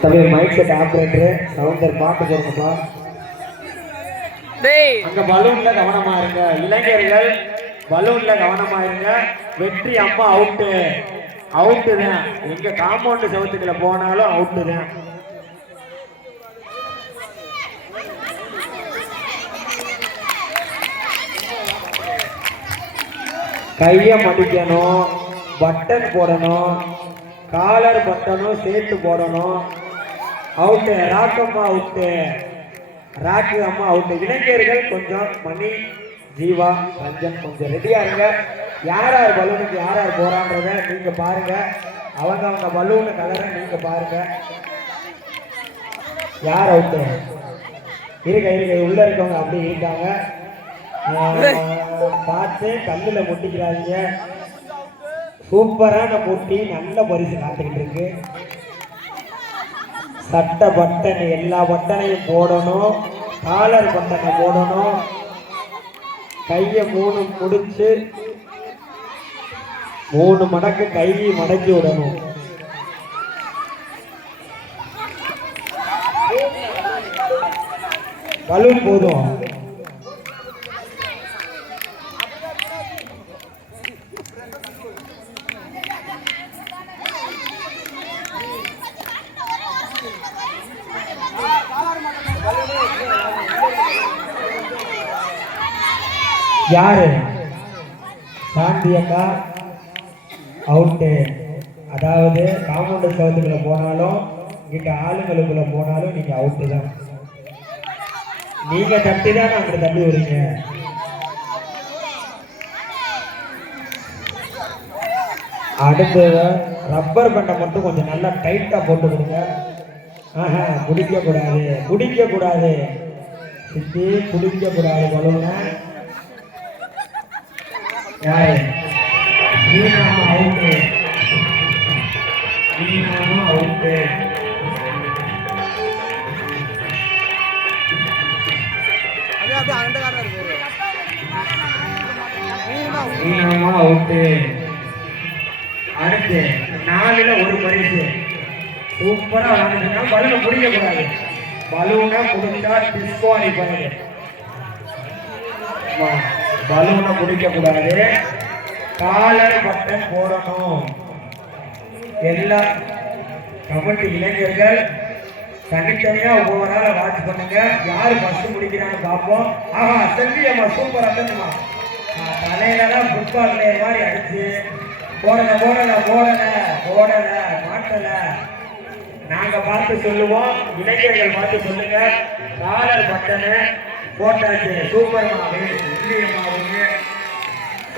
தம்பி mic set operator sounder பாட்டு போடுங்கப்பா. அங்க பலூன்ல கவனமா இருங்க இளைஞர்கள், பலூன்ல கவனமா இருங்க. வெற்றி அம்மா அவுட்டு, அவுட்டு தான். எங்க காம்பவுண்ட் செவத்துக்குள்ள போனாலும் அவுட்டு தான். கையை மடிக்கணும், பட்டன் போடணும், காலர் பட்டனும் சேர்த்து போடணும். அவுட்டு. ராக்கம்மா அவுட்டு, ராக்கு அம்மா அவுட்டு. இளைஞர்கள் கொஞ்சம் மணி, ஜீவா, ரஞ்சன் கொஞ்சம் ரெடியா இருங்க. யார் யார் பலூனுக்கு யார் யார் போறான்றத நீங்க பாருங்க. அவங்க பலூனு கலரை நீங்க பாருங்க. யார் அவுட்டு இருக்க உள்ள இருக்கவங்க அப்படி இருக்காங்க. பார்த்து கல்லுல முட்டிக்கிறாங்க. சூப்பரான முட்டி, நல்ல பரிசு காத்துக்கிட்டு இருக்கு. சட்டை பட்டன் எல்லா பட்டனையும் போடணும், காலர் பட்டனை போடணும். கையை 3 முடிச்சு 3 மடக்கு கையை மடக்கி விடணும். பலூன் போதும். யாரு? சாந்தி அக்கா அவுட்டு. அதாவது காம்பவுண்ட் சவுத்துக்குள்ள போனாலும் இங்கிட்ட ஆளுங்களுக்குள்ள போனாலும் நீங்க அவுட்டு தான். நீங்க தட்டி தான் அங்க தள்ளி வரீங்க. அடுத்து ரப்பர் பண்டை மட்டும் கொஞ்சம் நல்லா டைட்டா போட்டு கொடுங்க. குடிக்க கூடாது, குடிக்க கூடாது சித்தி, குடிக்க கூடாது. பலூன யாரு? நீனாமா அவுட்டு, நீனாமா அவுட்டு. நீனாமா அவுட்டு. அடுத்து 4ல் 1 பரிசு. சூப்பரா விளையாடுங்க. பலூனை முடிக்க கூடாது. பலூனை முடிச்சா டிஸ்குவாலிஃபை. பலூனை முடிக்க கூடாது. காலர் பட்டன் போடணும். எல்லா கபடி இளைஞர்கள் தனித்தனியா ஒவ்வொரு நாள் வாட்ச் பண்ணுங்க. யாரு ஃபர்ஸ்ட் முடிக்கிறான்னு பார்ப்போம். செல்வி அம்மா சூப்பர் அட்டன்மா. தலையிலலாம் ஃபுட்பால் பிளேயர் மாதிரி அடிச்சு போடல மாட்டல. நாங்க பார்த்து சொல்லுவோம், இளைஞர்கள் பார்த்து சொல்லுங்க. காலர் பட்டனை போட்டாச்சு. சூப்பர் மா,